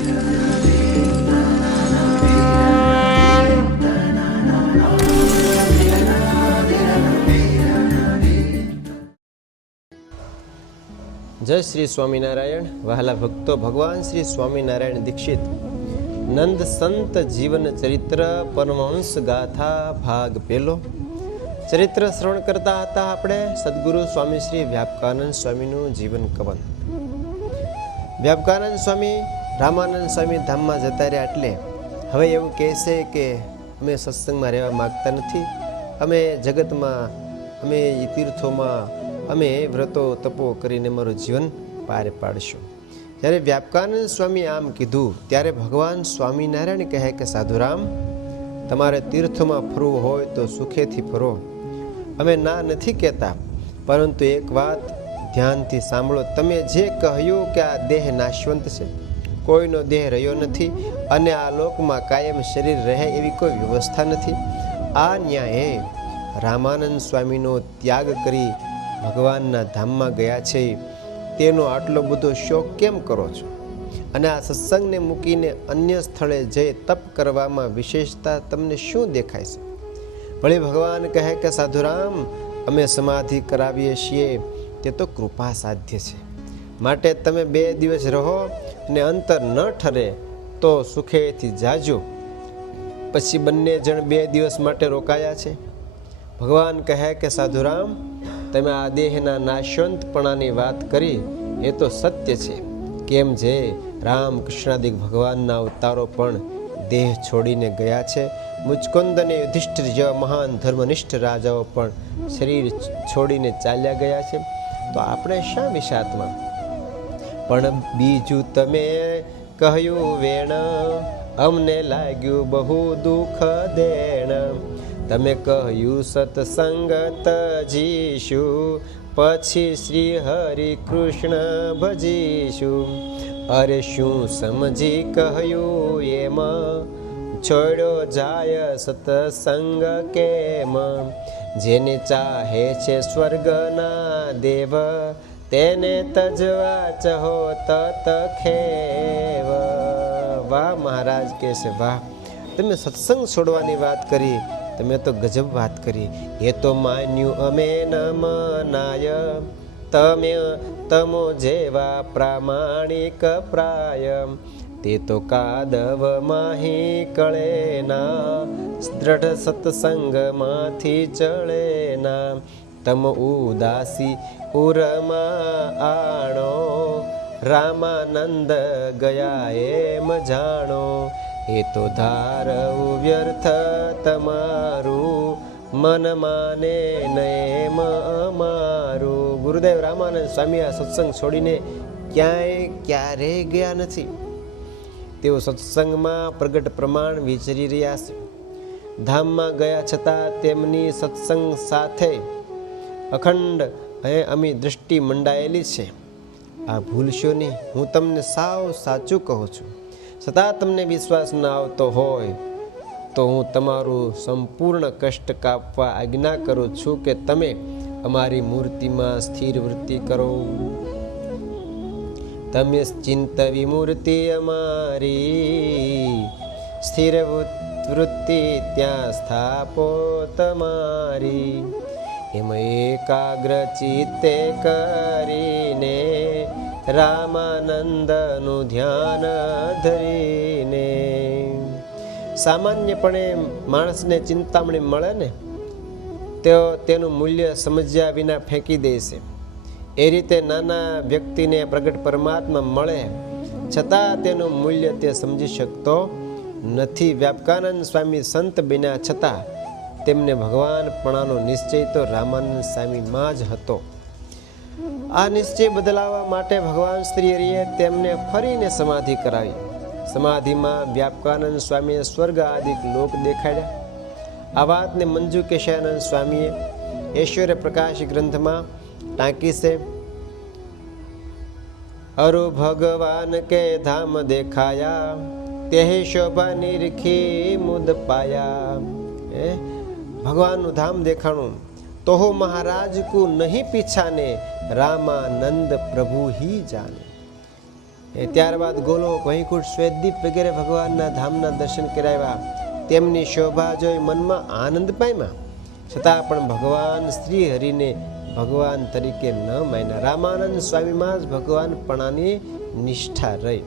જય શ્રી સ્વામિનારાયણ. વહાલા ભક્તો ભગવાન શ્રી સ્વામિનારાયણ દીક્ષિત. નંદ સંત જીવન ચરિત્ર પરમહંસ ગાથા ભાગ પેલો. ચરિત્ર શ્રવણ કરતા હતા આપણે સદગુરુ સ્વામી શ્રી વ્યાપકાનંદ સ્વામીનું જીવન કવન. વ્યાપકાનંદ સ્વામી રામાનંદ સ્વામી ધામમાં જતા રહ્યા એટલે હવે એવું કહેશે કે અમે સત્સંગમાં રહેવા માગતા નથી. અમે જગતમાં, અમે તીર્થોમાં, અમે વ્રતો તપો કરીને મારું જીવન પાર પાડશું. જ્યારે વ્યાપકાનંદ સ્વામી આમ કીધું, ત્યારે ભગવાન સ્વામિનારાયણ કહે કે, સાધુરામ, તમારે તીર્થોમાં ફરવું હોય તો સુખેથી ફરો. અમે ના નથી કહેતા, પરંતુ એક વાત ધ્યાનથી સાંભળો. તમે જે કહ્યું કે આ દેહ નાશવંત છે કોઈનો દેહ રહ્યો નથી અને આ લોકમાં કાયમ શરીર રહે એવી કોઈ વ્યવસ્થા નથી. આ ન્યાયે રામાનંદ સ્વામીનો ત્યાગ કરી ભગવાનના ધામમાં ગયા છે. તેનો આટલો બધો શોક કેમ કરો છો? અને આ સત્સંગને મૂકીને અન્ય સ્થળે જઈ તપ કરવામાં વિશેષતા તમને શું દેખાય છે? વળી ભગવાન કહે કે, સાધુરામ, અમે સમાધિ કરાવીએ છીએ. તે તો કૃપા સાધ્ય છે. માટે તમે બે દિવસ રહો અને અંતર ન ઠરે તો સુખેથી જાજો. પછી બંને જણ બે દિવસ માટે રોકાયા છે. ભગવાન કહે કે, સાધુરામ, તમે આ દેહના નાશવંતપણાની વાત કરી. એ તો સત્ય છે. કેમ જે રામ કૃષ્ણાદિક ભગવાનના અવતારો પણ દેહ છોડીને ગયા છે. મુચકુંદ અને યુધિષ્ઠિર જેવા મહાન ધર્મનિષ્ઠ રાજાઓ પણ શરીર છોડીને ચાલ્યા ગયા છે. તો આપણે શા વિષાતમાં પણ બીજું તમે કહ્યું વેણ, અમને લાગ્યું બહુ દુઃખ દેણ. તમે કહ્યું સત્સંગત જીશું, પછી શ્રી હરિ કૃષ્ણ ભજીશું. અરે શું સમજી કહ્યું એમાં? છોડ્યો જાય સતસંગ કેમ? જેને ચાહે છે સ્વર્ગના દેવ તેને તજવા ચહો તત ખેવ. વાહ મહારાજ કે છે, વાહ. તમે સત્સંગ છોડવાની વાત કરી, તમે તો ગજબ વાત કરી. એ તો માન્યું અમે ન મનાય તમે તમો જેવા પ્રામાણિક પ્રાય. તે તો કાદવ માહી કળે ના દ્રઢ સત્સંગમાંથી ચળે ના તમ ઉદાસી ઉરમાં આણો. રામાનંદ ગયા એમ જાણો, એ તો ધારવું વ્યર્થ તમારું, મન માને નએમ અમારું. ગુરુદેવ રામાનંદ સ્વામી આ સત્સંગ છોડીને ક્યાંય ક્યારેય ગયા નથી. તેઓ સત્સંગમાં પ્રગટ પ્રમાણ વિચરી રહ્યા છે. ધામમાં ગયા છતાં તેમની સત્સંગ સાથે અખંડ હે અમી દૃષ્ટિ મંડાયેલી છે. આ ભૂલશો નહીં હું તમને સાવ સાચું કહું છું. છતાં તમને વિશ્વાસ ન આવતો હોય તો હું તમારું સંપૂર્ણ કષ્ટ કાપવા આજ્ઞા કરું છું કે તમે અમારી મૂર્તિમાં સ્થિર વૃત્તિ કરો. તમે ચિંતવી મૂર્તિ અમારી, સ્થિર વૃત્તિ ત્યાં સ્થાપો તમારી. એમ એકાગ્ર ચિત્તે કરીને રામાનંદનું ધ્યાન ધરીને સામાન્યપણે માણસને ચિંતામણી મળે ને તેઓ તેનું મૂલ્ય સમજ્યા વિના ફેંકી દે છે. એ રીતે નાના વ્યક્તિને પ્રગટ પરમાત્મા મળે, છતાં તેનું મૂલ્ય તે સમજી શકતો નથી. વ્યાપકાનંદ સ્વામી સંત બિના છતાં તેમને ભગવાનપણાનો નિશ્ચય તો રામાનંદ સ્વામીમાં જ હતો. આ નિશ્ચય બદલાવવા માટે ભગવાન શ્રી હરિએ તેમને ફરીને સમાધિ કરાવી. સમાધિમાં વ્યાપકાનંદ સ્વામીએ સ્વર્ગ આદિ લોક દેખાડ્યા. આ વાતને મંજુ કેશાનંદ સ્વામીએ ઐશ્વર્ય પ્રકાશ ગ્રંથમાં ટાંકી છે. અરુ ભગવાન કે ધામ દેખાયા તે શોભા નિરખી મુદ પાયા. ભગવાનનું ધામ દેખાણું. તો મહારાજ કુ નહીં પીછાને, રામાનંદ પ્રભુ હી જાને. એ ત્યારબાદ ગોલોક, વૈકુંઠ, શ્વેતદીપ વગેરે ભગવાનના ધામના દર્શન કરાવ્યા. તેમની શોભા જોઈ મનમાં આનંદ પામ્યા. છતાં પણ ભગવાન શ્રી હરિને ભગવાન તરીકે ન માન્યા. રામાનંદ સ્વામીમાં જ ભગવાનપણાની નિષ્ઠા રહી.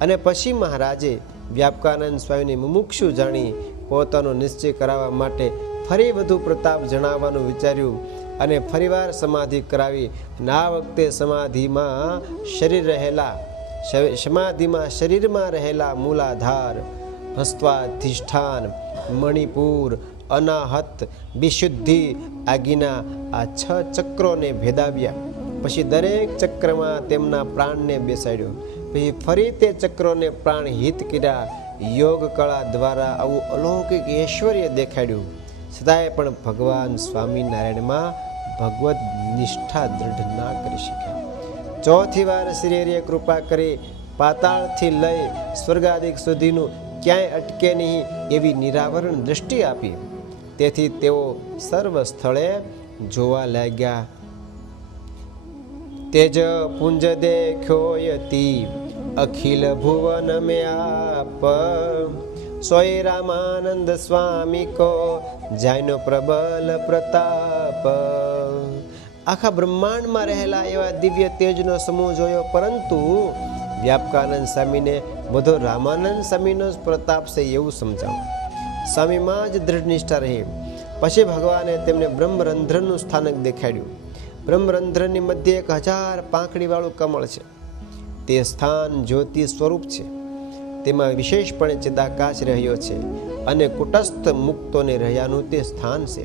અને પછી મહારાજે વ્યાપકાનંદ સ્વામીને મુમુક્ષુ જાણી પોતાનો નિશ્ચય કરાવવા માટે ફરી વધુ પ્રતાપ જણાવવાનું વિચાર્યું અને ફરીવાર સમાધિ કરાવી. અને આ વખતે સમાધિમાં શરીર રહેલા સમાધિમાં શરીરમાં રહેલા મૂલાધાર, હસ્વાધિષ્ઠાન, મણિપુર, અનાહત, વિશુદ્ધિ આગીના આ છ ચક્રોને ભેદાવ્યા. પછી દરેક ચક્રમાં તેમના પ્રાણને બેસાડ્યો. પછી ફરી તે ચક્રોને પ્રાણ હિત કર્યા. યોગ કળા દ્વારા આવું અલૌકિક ઐશ્વર્ય દેખાડ્યું. છતાંય પણ ભગવાન સ્વામિનારાયણમાં ભગવત નિષ્ઠા દૃઢ ના કરી શક્યા. ચોથી વાર શ્રી હરિએ કૃપા કરી પાતાળથી લઈ સ્વર્ગાદિક સુધીનું ક્યાંય અટકે નહીં એવી નિરાવરણ દૃષ્ટિ આપી. તેથી તેઓ સર્વ સ્થળે જોવા લાગ્યા. તેજ પુંજ દેખ્યોયતી. અખિલ ભુવન મે આપ સોય રામાનંદ સ્વામી કો જાયનો પ્રબલ પ્રતાપ આખા બ્રહ્માંડમાં રહેલા એવા દિવ્ય તેજનો સમૂહ જોયો પરંતુ વ્યાપકાનંદ સ્વામીને બધો રામાનંદ સ્વામીનો જ પ્રતાપ છે એવું સમજાવું સ્વામીમાં જ દૃઢ નિષ્ઠા રહી પછી ભગવાને તેમને બ્રહ્મરંધ્રનું સ્થાનક દેખાડ્યું બ્રહ્મરંધ્રની મધ્ય એક હજાર પાંખડીવાળું કમળ છે તે સ્થાન જ્યોતિ સ્વરૂપ છે. તેમાં વિશેષપણે ચિદાકાશ રહ્યો છે અને કુટસ્થ મુક્તોને રહ્યાનું તે સ્થાન છે.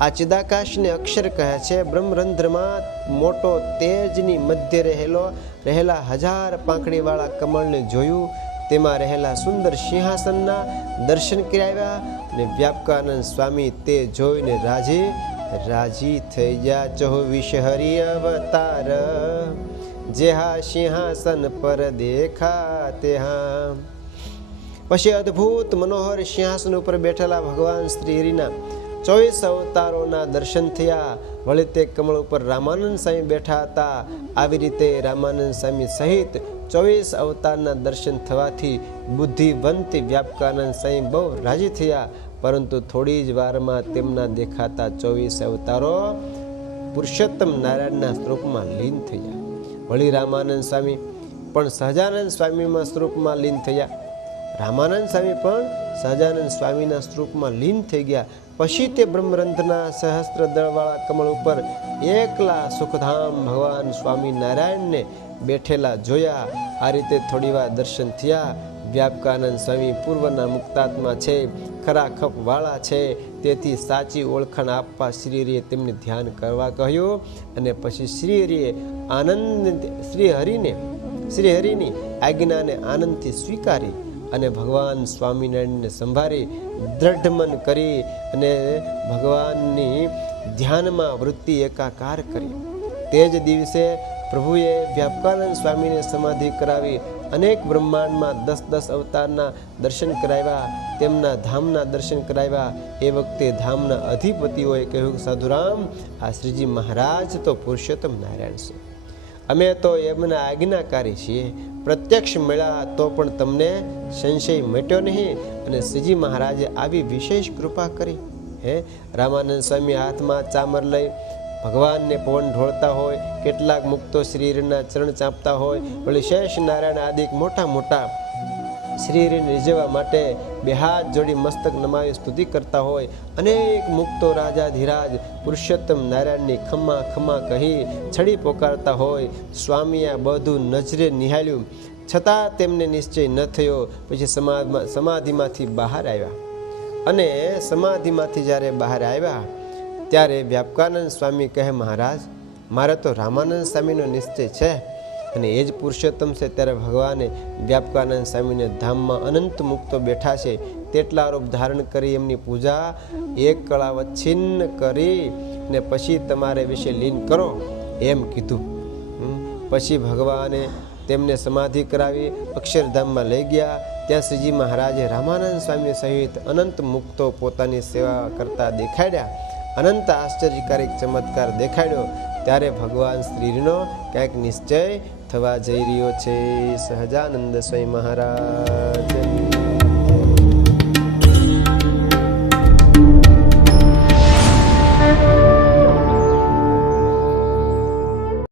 આ ચિદાકાશને અક્ષર કહે છે, બ્રહ્મરંધ્રમાં મોટો તેજની મધ્ય રહેલો, રહેલા હજાર પાંખડીવાળા કમળને જોયું, તેમાં રહેલા સુંદર સિંહાસનના દર્શન કરાવ્યા અને વ્યાપકાનંદ સ્વામી તે જોઈને રાજી રાજી થઈ ગયા ચહો વિષ હરિ અવતાર. જેહા સિંહાસન પર દેખા તેહા પછી અદ્ભુત મનોહર સિંહાસન ઉપર બેઠેલા ભગવાન શ્રી હરિના ચોવીસ અવતારોના દર્શન થયા. વળી તે કમળ ઉપર રામાનંદ સ્વામી બેઠા હતા. આવી રીતે રામાનંદ સ્વામી સહિત ચોવીસ અવતારના દર્શન થવાથી બુદ્ધિવંત વ્યાપકાનંદ સ્વામી બહુ રાજી થયા. પરંતુ થોડી જ વારમાં તેમના દેખાતા ચોવીસ અવતારો પુરુષોત્તમ નારાયણના સ્વરૂપમાં લીન થયા. વળી રામાનંદ સ્વામી પણ સહજાનંદ સ્વામીમાં સ્વરૂપમાં લીન થયા. રામાનંદ સ્વામી પણ સહજાનંદ સ્વામીના સ્વરૂપમાં લીન થઈ ગયા. પછી તે બ્રહ્મરંથના સહસ્ત્ર દળવાળા કમળ ઉપર એકલા સુખધામ ભગવાન સ્વામી નારાયણને બેઠેલા જોયા. આ રીતે થોડીવાર દર્શન થયા. વ્યાપકાનંદ સ્વામી પૂર્વના મુક્તાત્મા છે. ખરા ખપવાળા છે. તેથી સાચી ઓળખાણ આપવા શ્રીહરિએ તેમને ધ્યાન કરવા કહ્યું અને પછી શ્રીહરિએ આનંદ શ્રી હરિને શ્રી હરિની આજ્ઞાને આનંદથી સ્વીકારી અને ભગવાન સ્વામિનારાયણને સંભાળી દ્રઢ મન કરી અને ભગવાનની ધ્યાનમાં વૃત્તિ એકાકાર કરી. તે જ દિવસે પ્રભુએ વ્યાપકાનંદ સ્વામીને સમાધિ કરાવી અનેક બ્રહ્માંડમાં દસ દસ અવતારના દર્શન કરાવ્યા, તેમના ધામના દર્શન કરાવ્યા. એ વખતે ધામના અધિપતિઓએ કહ્યું કે, સાધુરામ, આ શ્રીજી મહારાજ તો પુરુષોત્તમ નારાયણ છે. અમે તો એમના આજ્ઞાકારી છીએ. પ્રત્યક્ષ મળ્યા તો પણ તમને સંશય મટ્યો નહીં અને શ્રીજી મહારાજે આવી વિશેષ કૃપા કરી. હે? રામાનંદ સ્વામી હાથમાં ચામર લઈ ભગવાનને પવન ઢોળતા હોય, કેટલાક મુક્તો શરીરના ચરણ ચાંપતા હોય, વળી શેષ નારાયણ આદિક મોટા મોટા શરીરને રીઝવવા માટે બે હાથ જોડી મસ્તક નમાવી સ્તુતિ કરતા હોય. અનેક મુક્તો રાજા ધીરાજ પુરુષોત્તમ નારાયણની ખમ્મા ખમ્મા કહી છડી પોકારતા હોય. સ્વામી આ બધું નજરે નિહાળ્યું. છતાં તેમને નિશ્ચય ન થયો. પછી સમાધિમાં સમાધિમાંથી બહાર આવ્યા. અને સમાધિમાંથી જ્યારે બહાર આવ્યા ત્યારે વ્યાપકાનંદ સ્વામી કહે, મહારાજ, મારે તો રામાનંદ સ્વામીનો નિશ્ચય છે અને એ જ પુરુષોત્તમ છે. ત્યારે ભગવાને વ્યાપકાનંદ સ્વામીને ધામમાં અનંત મુક્તો બેઠા છે. તેટલા રૂપ ધારણ કરી એમની પૂજા એક કળા વચ્છિન્ન કરી ને પછી તમારે વિશે લીન કરો. એમ કીધું. પછી ભગવાને તેમને સમાધિ કરાવી અક્ષરધામમાં લઈ ગયા. ત્યાં શ્રીજી મહારાજે રામાનંદ સ્વામી સહિત અનંત મુક્તો પોતાની સેવા કરતા દેખાડ્યા. અનંત આશ્ચર્યકારિક ચમત્કાર દેખાડ્યો. ત્યારે ભગવાન શ્રીનો ક્યાંક નિશ્ચય થવા જઈ રહ્યો છે. સહજાનંદ સ્વામી મહારાજની